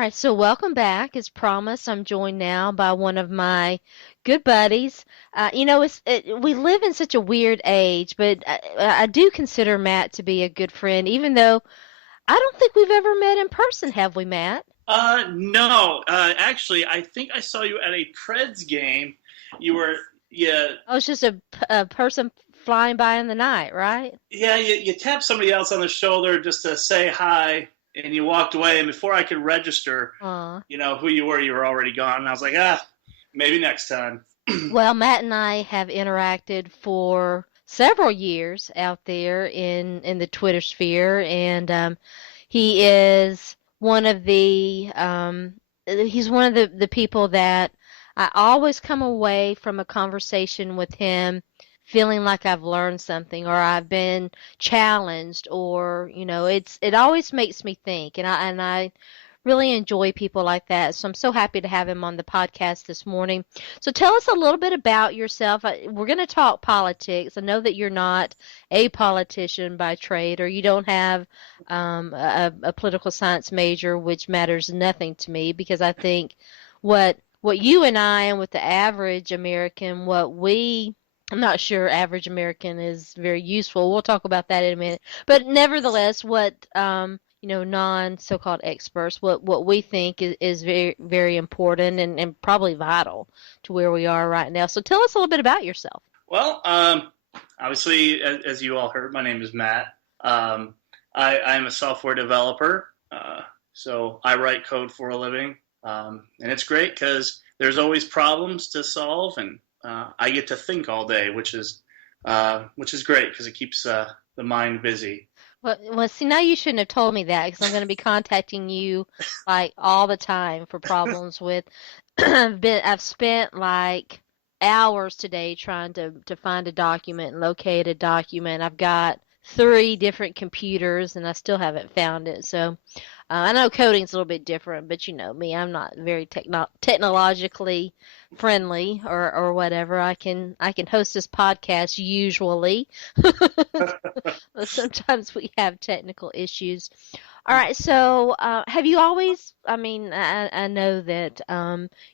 All right, so welcome back. As promised, I'm joined now by one of my good buddies. We live in such a weird age, but I do consider Matt to be a good friend, even though I don't think we've ever met in person, have we, Matt? No. Actually, I think I saw you at a Preds game. You were, yeah, Oh, it's just a person flying by in the night, right? yeah. You tapped somebody else on the shoulder just to say hi, and you walked away. And before I could register, Aw. who you were already gone. And I was like, maybe next time. Well, Matt and I have interacted for several years out there in the Twitter sphere, and he is one of he's one of the people that I always come away from a conversation with him feeling like I've learned something or I've been challenged or it always makes me think and I really enjoy people like that. So I'm so happy to have him on the podcast this morning. So tell us a little bit about yourself. We're going to talk politics. I know that you're not a politician by trade, or you don't have a political science major, which matters nothing to me because I think what you and I and with the average American, I'm not sure average American is very useful. We'll talk about that in a minute. But nevertheless, what non so-called experts, what we think is very, very important and probably vital to where we are right now. So tell us a little bit about yourself. Well, obviously, as you all heard, my name is Matt. I'm a software developer, so I write code for a living, and it's great because there's always problems to solve, and I get to think all day, which is great because it keeps the mind busy. Well, see, now you shouldn't have told me that because I'm going to be contacting you like all the time for problems with. I've spent like hours today trying to find a document and locate a document. I've got three different computers and I still haven't found it. So I know coding's a little bit different, but you know me, I'm not very technologically friendly or whatever. I can host this podcast usually. But sometimes we have technical issues. All right, so have you always, I mean, I know that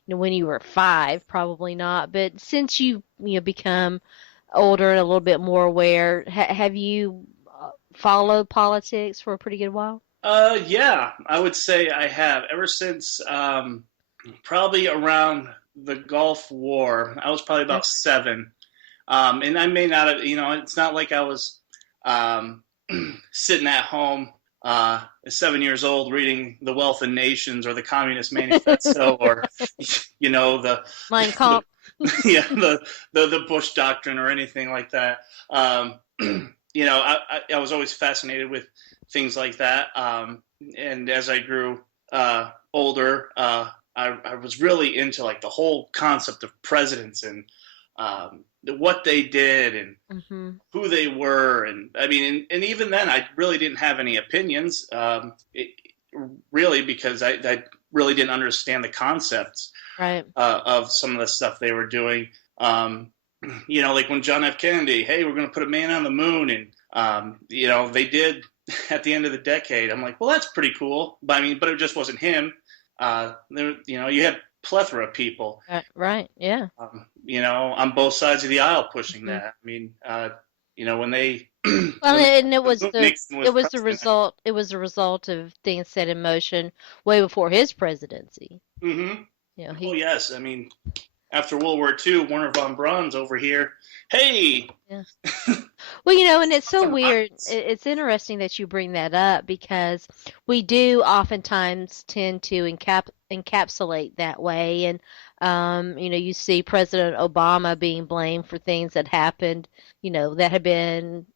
when you were five, probably not, but since you become older and a little bit more aware, have you followed politics for a pretty good while? Yeah, I would say I have ever since probably around the Gulf War. I was probably Okay. about seven, and I may not have. It's not like I was um, sitting at home at 7 years old reading The Wealth of Nations or the Communist Manifesto or the Mein Kampf. yeah the Bush Doctrine or anything like that. I was always fascinated with things like that. And as I grew older, I was really into like the whole concept of presidents and what they did and Hmm. who they were. And I mean, and even then, I really didn't have any opinions, really, because I really didn't understand the concepts Right. of some of the stuff they were doing. Like when John F. Kennedy, hey, we're going to put a man on the moon, and they did at the end of the decade. I'm like, well, that's pretty cool. But I mean, but it just wasn't him. You had plethora of people, Right. Yeah. on both sides of the aisle pushing Hmm. that. I mean, when they Well, and it when was Nixon was the president. result. It was the result of things set in motion way before his presidency. Mm-hmm. Oh He. yes, I mean, after World War II, Werner von Braun's over here. Hey, Yeah. Well, and it's so some weird. rockets. It's interesting that you bring that up because we do oftentimes tend to encapsulate that way. And, you see President Obama being blamed for things that happened, that had been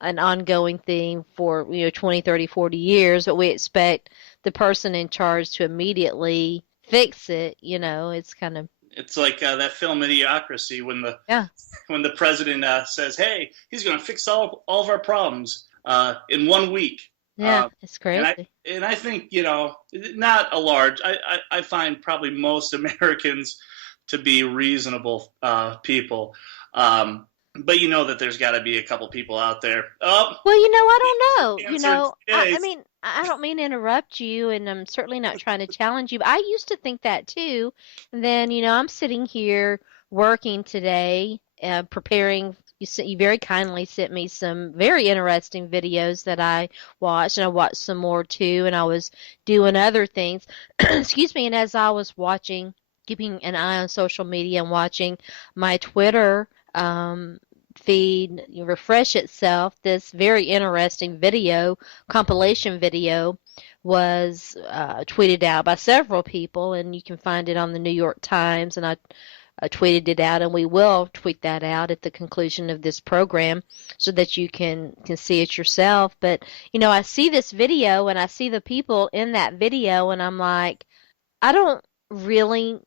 an ongoing thing for, 20, 30, 40 years, but we expect the person in charge to immediately fix it. It's kind of, It's like that film Idiocracy when the yeah, when the president says, "Hey, he's going to fix all of our problems in 1 week." yeah, Uh, it's and I crazy. and I think not a large. I find probably most Americans to be reasonable people, but you know that there's got to be a couple people out there. Oh, Well, I don't know. answered I days. mean, I don't mean to interrupt you, and I'm certainly not trying to challenge you, but I used to think that too. And then, I'm sitting here working today, preparing. You very kindly sent me some very interesting videos that I watched, and I watched some more too, and I was doing other things. Excuse me. And as I was watching, keeping an eye on social media and watching my Twitter, feed refresh itself, this very interesting compilation video was tweeted out by several people, and you can find it on the New York Times. And I tweeted it out, and we will tweet that out at the conclusion of this program so that you can see it yourself. But I see this video, and I see the people in that video, and I'm like, I don't really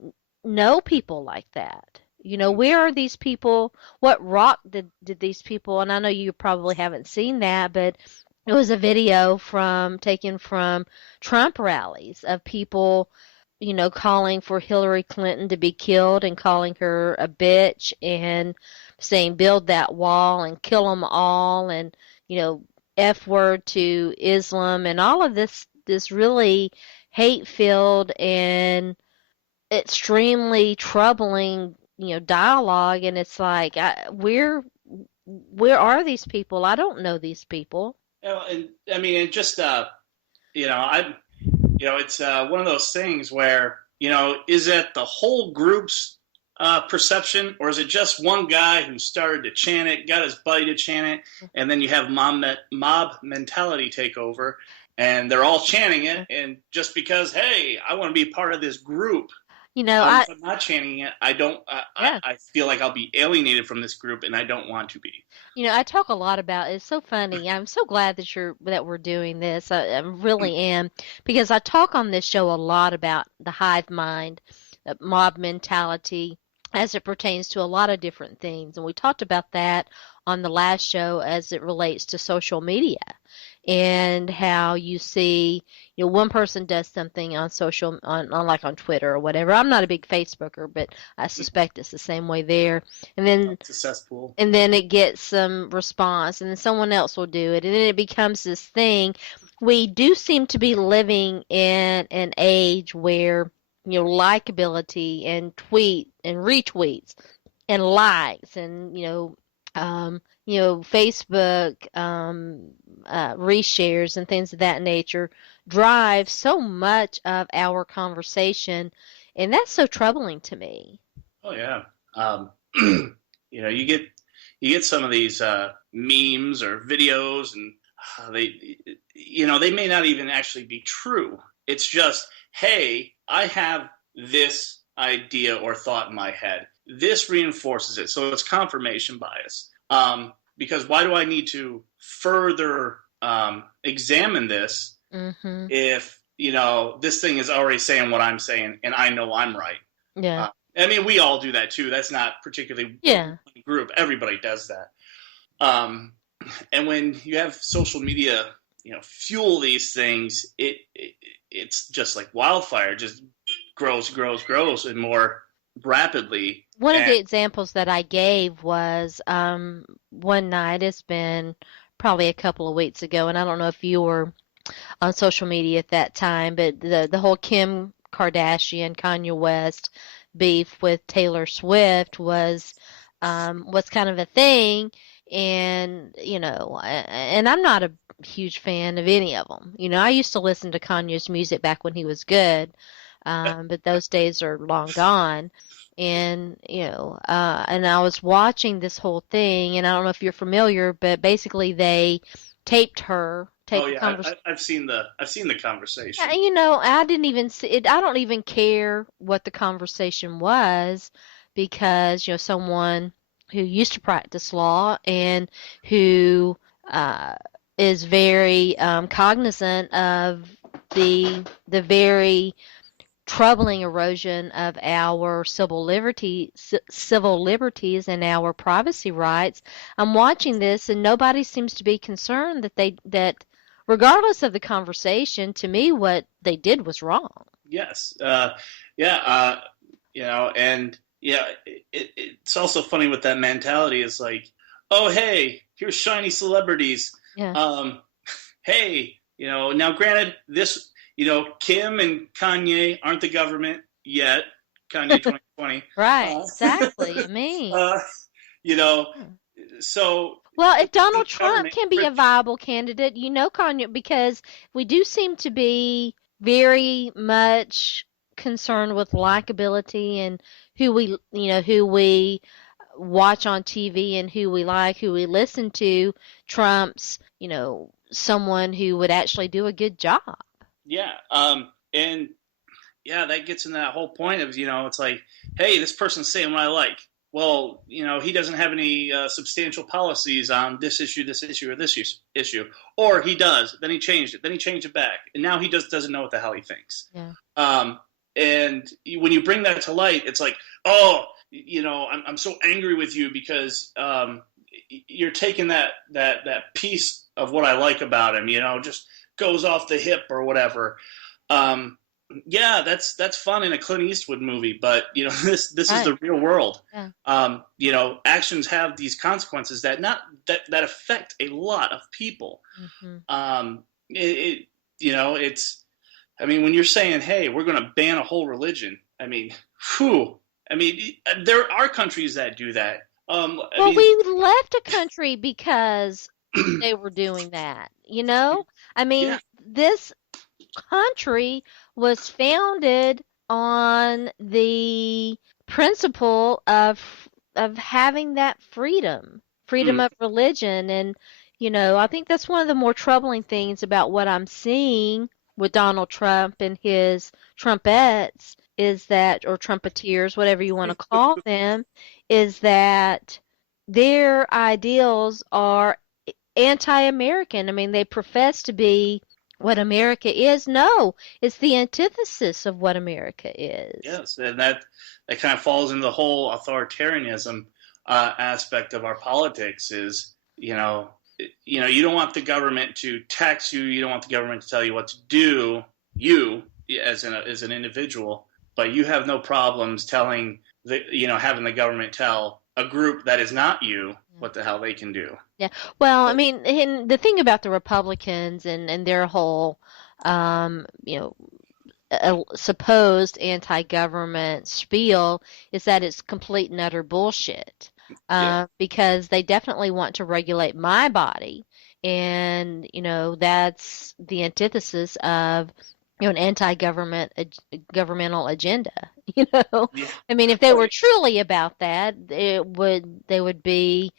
know people like that. Where are these people? What rock did these people? And I know you probably haven't seen that, but it was a video taken from Trump rallies of people, calling for Hillary Clinton to be killed and calling her a bitch and saying build that wall and kill them all, and F word to Islam, and all of this really hate filled and extremely troubling, dialogue. And it's like, where are these people? I don't know these people. And I mean, it just I it's one of those things where is it the whole group's perception, or is it just one guy who started to chant it, got his buddy to chant it, and then you have mob mentality take over, and they're all chanting it, and just because, hey, I want to be part of this group, I if I'm not chanting it, I don't. yeah. I feel like I'll be alienated from this group, and I don't want to be. I talk a lot about it's so funny. I'm so glad that we're doing this. I really am, because I talk on this show a lot about the hive mind, mob mentality, as it pertains to a lot of different things. And we talked about that on the last show as it relates to social media and how you see, one person does something on like on Twitter or whatever. I'm not a big Facebooker, but I suspect it's the same way there. And then It's a cesspool. and then it gets some response, and then someone else will do it, and then it becomes this thing. We do seem to be living in an age where likability and tweet and retweets and likes and Facebook reshares and things of that nature drive so much of our conversation, and that's so troubling to me. Oh yeah. You get some of these memes or videos, and they may not even actually be true. It's just, hey, I have this idea or thought in my head. This reinforces it, so it's confirmation bias. Because why do I need to further examine this Mm-hmm. if this thing is already saying what I'm saying, and I know I'm right? Yeah. I mean, we all do that too. That's not particularly Yeah. one group. Everybody does that. And when you have social media, fuel these things, it's just like wildfire, just grows, and more rapidly. One of And the examples that I gave was one night, it's been probably a couple of weeks ago, and I don't know if you were on social media at that time, but the whole Kim Kardashian, Kanye West beef with Taylor Swift was kind of a thing. And and I'm not a huge fan of any of them. I used to listen to Kanye's music back when he was good, but those days are long gone. And and I was watching this whole thing, and I don't know if you're familiar, but basically they taped oh the yeah, conversation. I've seen the conversation. I didn't even see it. I don't even care what the conversation was, because someone who used to practice law and who uh, is very cognizant of the very troubling erosion of our civil liberties and our privacy rights. I'm watching this, and nobody seems to be concerned that regardless of the conversation, to me what they did was wrong. Yes. Yeah. And yeah, it's also funny with that mentality. It's like, oh, hey, here's shiny celebrities. Yeah. Hey, Now granted, this, Kim and Kanye aren't the government yet. Kanye 2020. Right, Uh, exactly. I mean, uh, you know, hmm. so Well, if the Donald Trump government, can be a viable candidate, Kanye, because we do seem to be very much concerned with likability and who we watch on TV and who we like, who we listen to, trumps, someone who would actually do a good job. yeah, and yeah, that gets in that whole point of, it's like, hey, this person's saying what I like. Well, he doesn't have any substantial policies on this issue, or this issue, or he does. Then he changed it. Then he changed it back, and now he just doesn't know what the hell he thinks. Yeah. Um, and when you bring that to light, it's like, oh, I'm so angry with you because you're taking that piece of what I like about him, just goes off the hip or whatever. Um, yeah, that's fun in a Clint Eastwood movie, but this is Right. the real world. Yeah. Actions have these consequences that affect a lot of people. Hmm. It's, I mean, when you're saying, hey, we're going to ban a whole religion, I mean, whew, I mean, there are countries that do that. I Well, mean, we left a country because they were doing that, I yeah, mean, this country was founded on the principle of having that freedom mm, of religion. And I think that's one of the more troubling things about what I'm seeing with Donald Trump and his Trumpettes is that, or Trumpeteers, whatever you want to call them, is that their ideals are anti-American. I mean, they profess to be what America is. No, it's the antithesis of what America is. yes, and that kind of falls into the whole authoritarianism aspect of our politics. Is you don't want the government to tax you. You don't want the government to tell you what to do. You as an individual, but you have no problems telling having the government tell a group that is not you what the hell they can do. Yeah. Well, I So, mean, and the thing about the Republicans and their whole, um, you know, supposed anti-government spiel is that it's complete and utter bullshit. yeah. Because they definitely want to regulate my body, and that's the antithesis of an anti-government governmental agenda. You know, Yeah. I mean, if they Oh, were truly about that, they would be,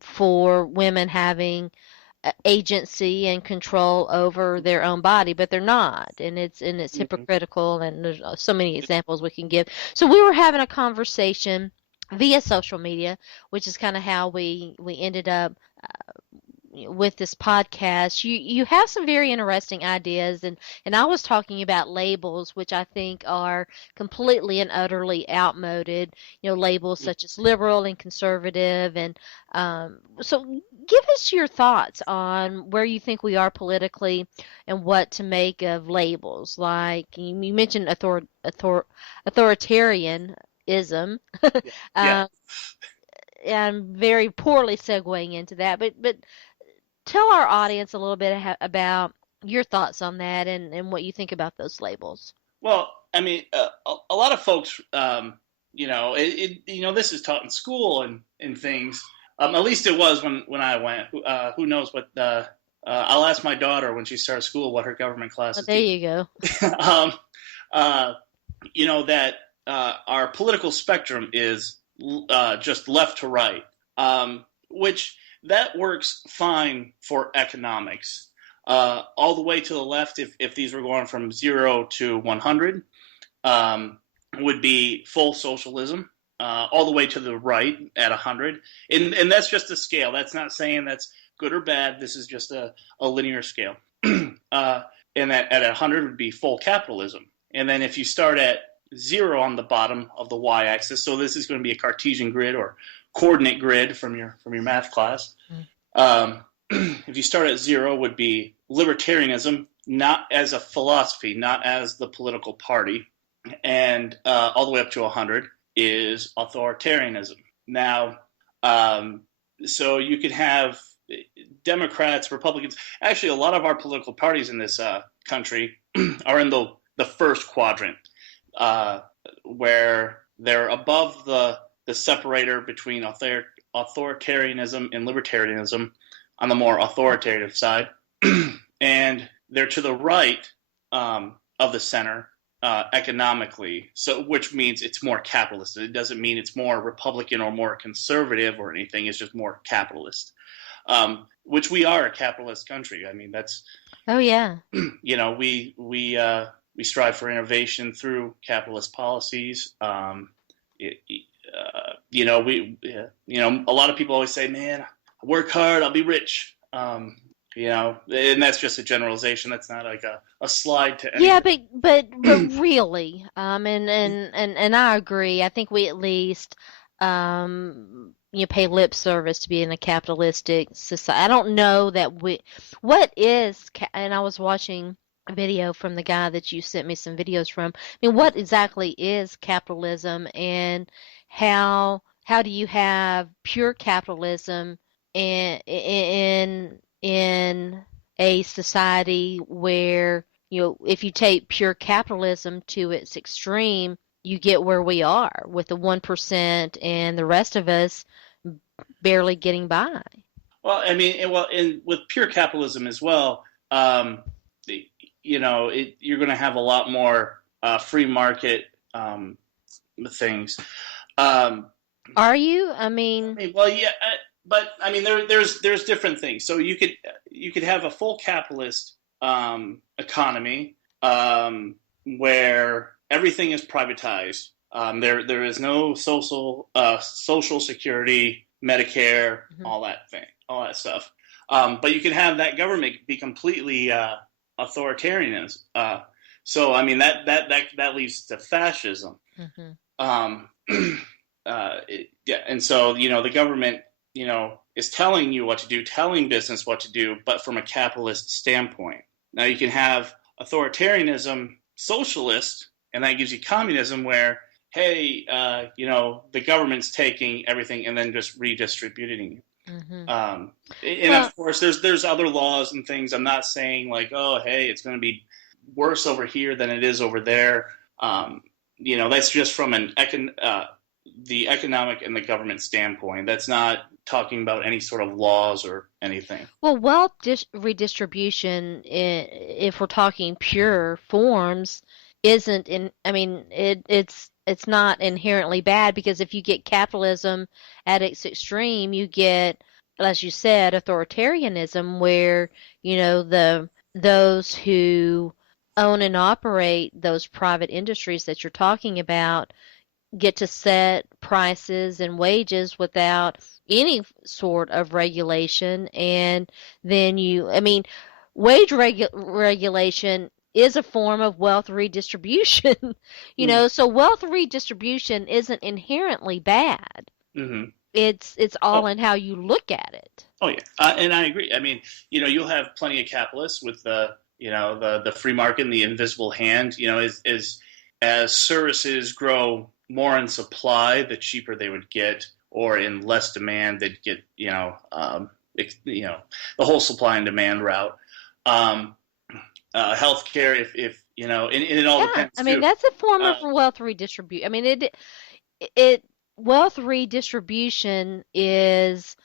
for women having agency and control over their own body, but they're not, and it's mhm. hypocritical, and there's so many examples we can give. So we were having a conversation via social media, which is kind of how we ended up with this podcast. You have some very interesting ideas, and I was talking about labels, which I think are completely and utterly outmoded. Labels such as liberal and conservative, and so give us your thoughts on where you think we are politically and what to make of labels. Like you mentioned authoritarianism. Yeah. um, I'm very poorly segueing into that, but tell our audience a little bit about your thoughts on that and what you think about those labels. Well, I mean, a lot of folks, this is taught in school and things. At least it was when I went. Who knows what? I'll ask my daughter when she starts school what her government Well, classes there teach. you go. um, uh, that our political spectrum is just left to right, which that works fine for economics. All the way to the left, if these were going from 0 to 100, um, would be full socialism. All the way to the right at 100, and that's just a scale. That's not saying that's good or bad. This is just a linear scale. And that at 100 would be full capitalism. And then if you start at 0 on the bottom of the y-axis, so this is going to be a Cartesian grid or coordinate grid from your math class. Mm. If you start at 0, would be libertarianism, not as a philosophy, not as the political party, and all the way up to 100 is authoritarianism. Now, so you could have Democrats, Republicans, actually, a lot of our political parties in this country are in the first quadrant, uh, where they're above the separator between authoritarianism and libertarianism on the more authoritative side, and they're to the right of the center economically, so which means it's more capitalist. It doesn't mean it's more Republican or more conservative or anything. It's just more capitalist, which we are a capitalist country. I mean, that's Oh yeah. we strive for innovation through capitalist policies. A lot of people always say, "Man, I work hard, I'll be rich." And that's just a generalization. That's not like a slide to Yeah, anything. but really, and I agree. I think we at least pay lip service to being a capitalistic society. I don't know that what is and I was watching a video from the guy that you sent me some videos from. I mean, what exactly is capitalism, and how do you have pure capitalism in a society where, if you take pure capitalism to its extreme, you get where we are with the 1% and the rest of us barely getting by. Well, I mean, and with pure capitalism as well, you're going to have a lot more free market things. Um, Are you? I mean, well, yeah, but I mean, there's different things. So you could have a full capitalist economy where everything is privatized. There is no social security, Medicare, mhm. all that stuff. But you can have that government be completely authoritarian. So I mean that leads to fascism. Mhm. Um, yeah, and so the government is telling you what to do, telling business what to do, but from a capitalist standpoint. Now you can have authoritarianism, socialist, and that gives you communism, where hey, the government's taking everything and then just redistributing it. Mhm. And Well, of course, there's other laws and things. I'm not saying like, oh, hey, it's going to be worse over here than it is over there. That's just from the economic and the government standpoint. That's not talking about any sort of laws or anything. wealth redistribution, if we're talking pure forms, isn't in. I mean, it's not inherently bad, because if you get capitalism at its extreme, you get, as you said, authoritarianism, where those who own and operate those private industries that you're talking about get to set prices and wages without any sort of regulation. And then I mean, regulation is a form of wealth redistribution. Mm-hmm. So wealth redistribution isn't inherently bad. Mm-hmm. It's all Oh, in how you look at it. oh yeah, and I agree. I mean, you'll have plenty of capitalists with the free market and the invisible hand. As services grow more in supply, the cheaper they would get, or in less demand, they'd get the whole supply and demand route. Um, Healthcare, if and it all Yeah, depends I mean too. that's a form Uh, of wealth redistribution. I mean it wealth redistribution is,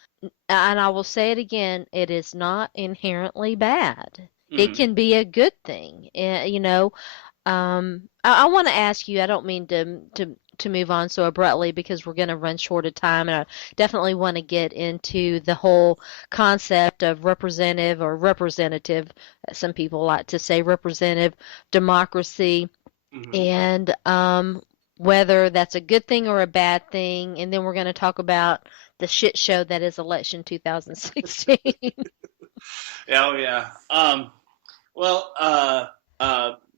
and I will say it again, it is not inherently bad. It mm-hmm, can be a good thing. I want to ask you, I don't mean to move on so abruptly, because we're going to run short of time, and I definitely want to get into the whole concept of representative, some people like to say representative democracy, mm-hmm. and whether that's a good thing or a bad thing. And then we're going to talk about the shit show that is election 2016. Oh yeah. Well,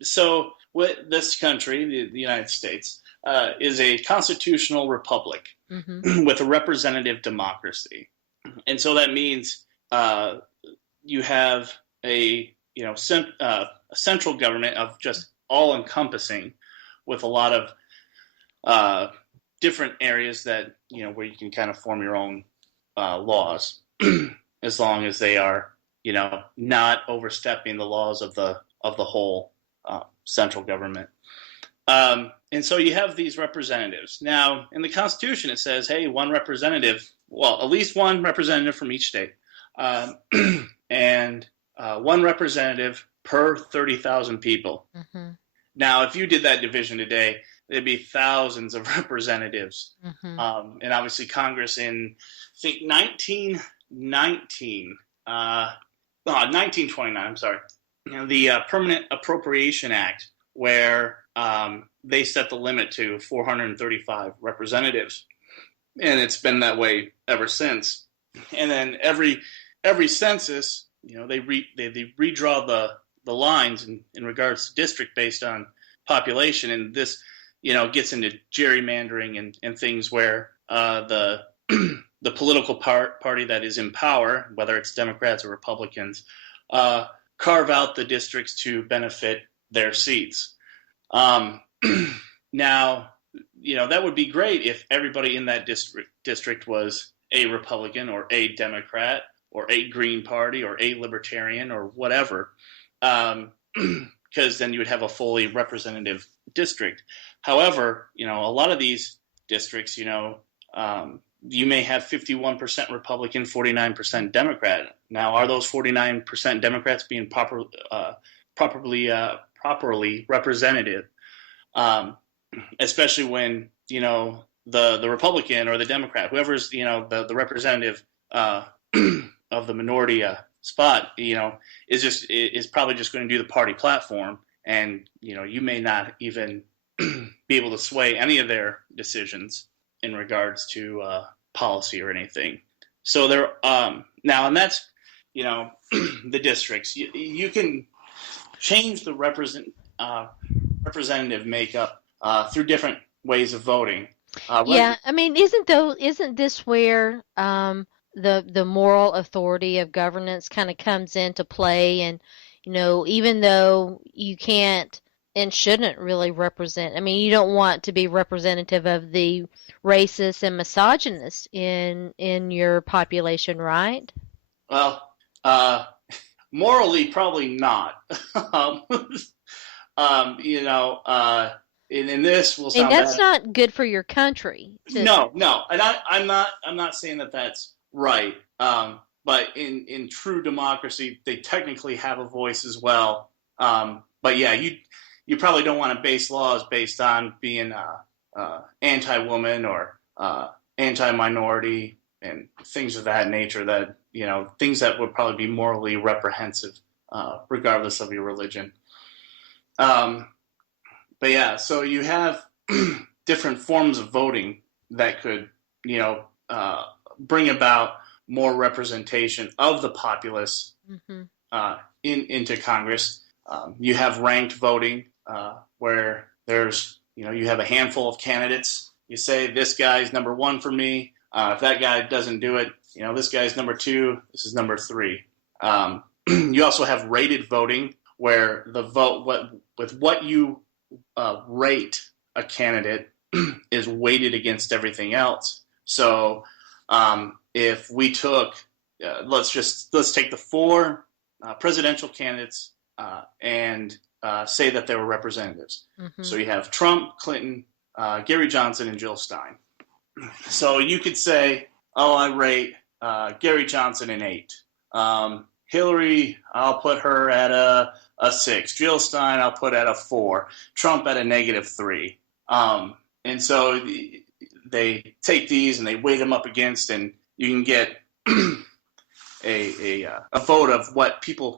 so what this country, the United States, is a constitutional republic hmm with a representative democracy, and so that means you have a central government of just all encompassing, with a lot of uh, different areas that where you can kind of form your own laws. as long as they are, not overstepping the laws of the whole central government. And so you have these representatives. Now, in the Constitution, it says, hey, one representative, well, at least one representative from each state, um, and one representative per 30,000 people. Mm-hmm. Now, if you did that division today, there'd be thousands of representatives. Mm-hmm. And obviously, Congress in, I think, 1919, 1929, I'm sorry, the Permanent Appropriation Act, where they set the limit to 435 representatives, and it's been that way ever since. And then every census, they redraw the lines in regards to district based on population, and this gets into gerrymandering and things where the the political party that is in power, whether it's Democrats or Republicans, carve out the districts to benefit their seats. Now, that would be great if everybody in that district was a Republican or a Democrat or a Green Party or a Libertarian or whatever, because then you would have a fully representative district. However, a lot of these districts, you may have 51% Republican, 49% Democrat. Now, are those 49% Democrats being properly represented? Especially when the Republican or the Democrat, whoever's the representative of the minority spot, is probably just going to do the party platform, and you may not even be able to sway any of their decisions in regards to policy or anything. So there now, and that's the districts. You can change the representative makeup through different ways of voting. Yeah, I mean, isn't this where the moral authority of governance kind of comes into play? And even though you can't and shouldn't really represent, I mean, you don't want to be representative of the racist and misogynist in your population, right? Well, morally, probably not. um, in this will And sound that's bad. not good for your country. No, and I'm not saying that that's right. But in true democracy, they technically have a voice as well. But yeah, you probably don't want to base laws based on being anti-woman or anti-minority and things of that nature. That things that would probably be morally reprehensive, regardless of your religion. But yeah, so you have different forms of voting that could, bring about more representation of the populace Hmm. into Congress. You have ranked voting, where there's, you have a handful of candidates. You say this guy's number one for me. If that guy doesn't do it, this guy's number two. This is number three. You also have rated voting, where the vote what you rate a candidate is weighted against everything else. So if we took, let's take the four presidential candidates and say that they were representatives. Hmm. So you have Trump, Clinton, Gary Johnson, and Jill Stein. So you could say, oh, I rate Gary Johnson an 8. Hillary, I'll put her at a 6. Jill Stein, I'll put at a 4. Trump at a -3. And so they take these and they weigh them up against, and you can get a vote of what people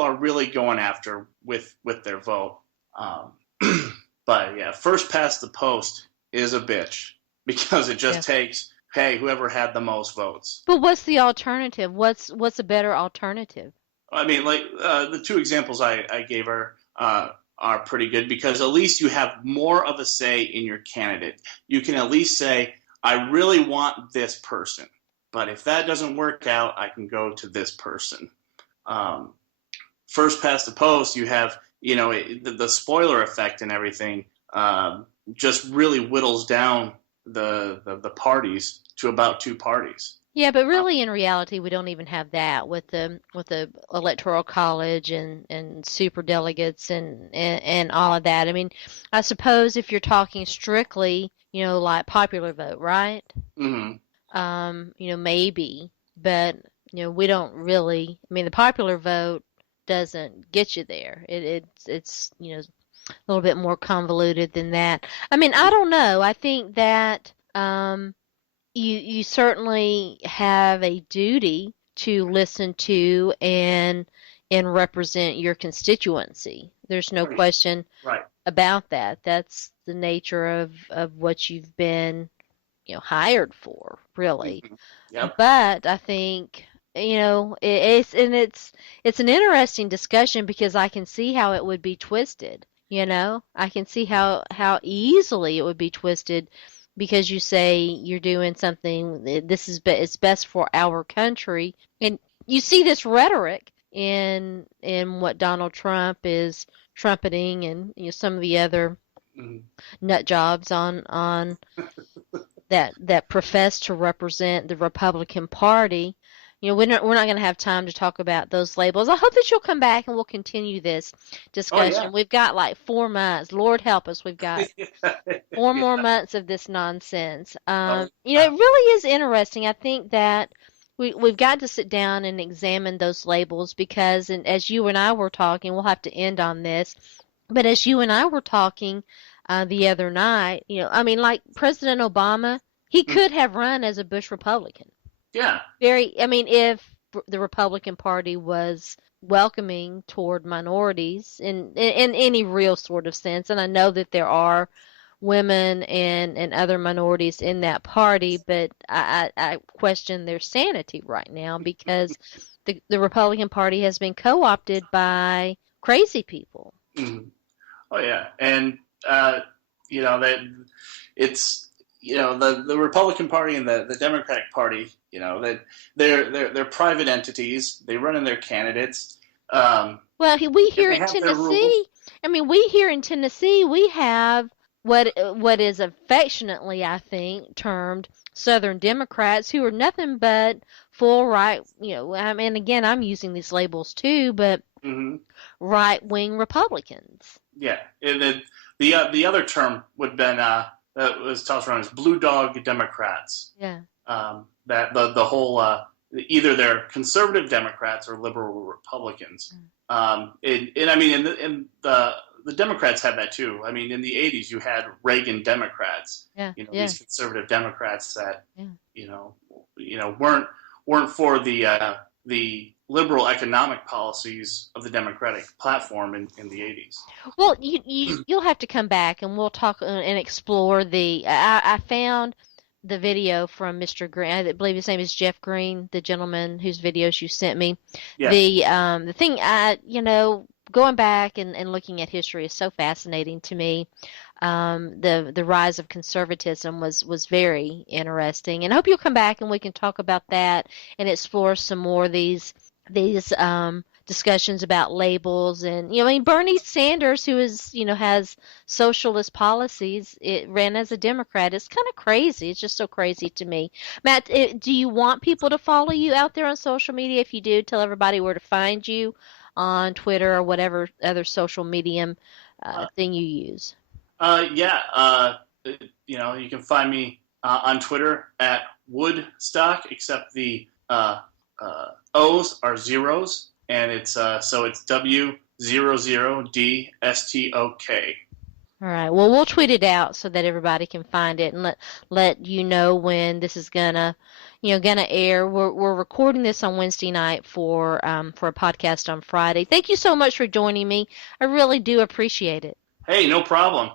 are really going after with their vote. But yeah, first past the post is a bitch, because it just takes, hey, whoever had the most votes. But what's the alternative? What's a better alternative? I mean, like the two examples I gave are pretty good, because at least you have more of a say in your candidate. You can at least say, I really want this person, but if that doesn't work out, I can go to this person. First past the post, you have, the spoiler effect and everything just really whittles down the parties to about 2 parties. Yeah, but Uh, really in reality we don't even have that with the electoral college and super delegates and all of that. I mean, I suppose if you're talking strictly, like popular vote, right? mm-hmm. Maybe, but we don't really. I mean, the popular vote doesn't get you there. It's a little bit more convoluted than that. I mean, I don't know. I think that you certainly have a duty to listen to and represent your constituency. There's no Right. question Right. about that. That's the nature of what you've been, hired for, really. Mm-hmm. Yep. But I think, it's an interesting discussion because I can see how it would be twisted. I can see how easily it would be twisted because you say you're doing something it's best for our country, and you see this rhetoric in what Donald Trump is trumpeting, and some of the other Mm-hmm. nut jobs on that profess to represent the Republican Party. We're not going to have time to talk about those labels. I hope that you'll come back and we'll continue this Oh yeah. discussion. We've got like 4 months. Lord help us. We've got four Yeah. more months of this nonsense. Oh, It really is interesting. I think that we've got to sit down and examine those labels because, and as you and I were talking, we'll have to end on this. But as you and I were talking the other night, I mean, like President Obama, he mm, could have run as a Bush Republican. yeah. I mean, if the Republican Party was welcoming toward minorities in any real sort of sense, and I know that there are women and other minorities in that party, but I question their sanity right now because the Republican Party has been co-opted by crazy people. Mm-hmm. Oh yeah, and uh, that it's the Republican Party and the Democratic Party. That they're private entities. They run in their candidates, um, Well, we and here they in have their rules. Tennessee, I mean, we here in Tennessee, we have what is affectionately, I think, termed Southern Democrats who are nothing but full right, I mean, again, I'm using these labels too, but Hmm. right-wing Republicans. Yeah, and then the other term would have been that was tossed around as blue dog Democrats. Yeah. That the whole either they're conservative Democrats or liberal Republicans. And I mean, the Democrats had that too. I mean, in the '80s, you had Reagan Democrats. Yeah. Yeah. These conservative Democrats that Yeah. you know, weren't for the liberal economic policies of the Democratic platform in the '80s. Well, you'll have to come back and we'll talk and explore I found the video from Mr. Green. I believe his name is Jeff Green, the gentleman whose videos you sent me. Yes. The thing going back and looking at history is so fascinating to me. The rise of conservatism was very interesting, and I hope you'll come back and we can talk about that and explore some more of these discussions about labels. And I mean, Bernie Sanders, who has socialist policies, it ran as a Democrat. It's kind of crazy. It's just so crazy to me. Matt, do you want people to follow you out there on social media? If you do, tell everybody where to find you on Twitter or whatever other social medium Uh, thing you use. yeah. You can find me on Twitter at Woodstock, except the O's are zeros, and it's W00DSTOK. All right. Well, we'll tweet it out so that everybody can find it and let you know when this is gonna air. We're recording this on Wednesday night for a podcast on Friday. Thank you so much for joining me. I really do appreciate it. Hey, no problem.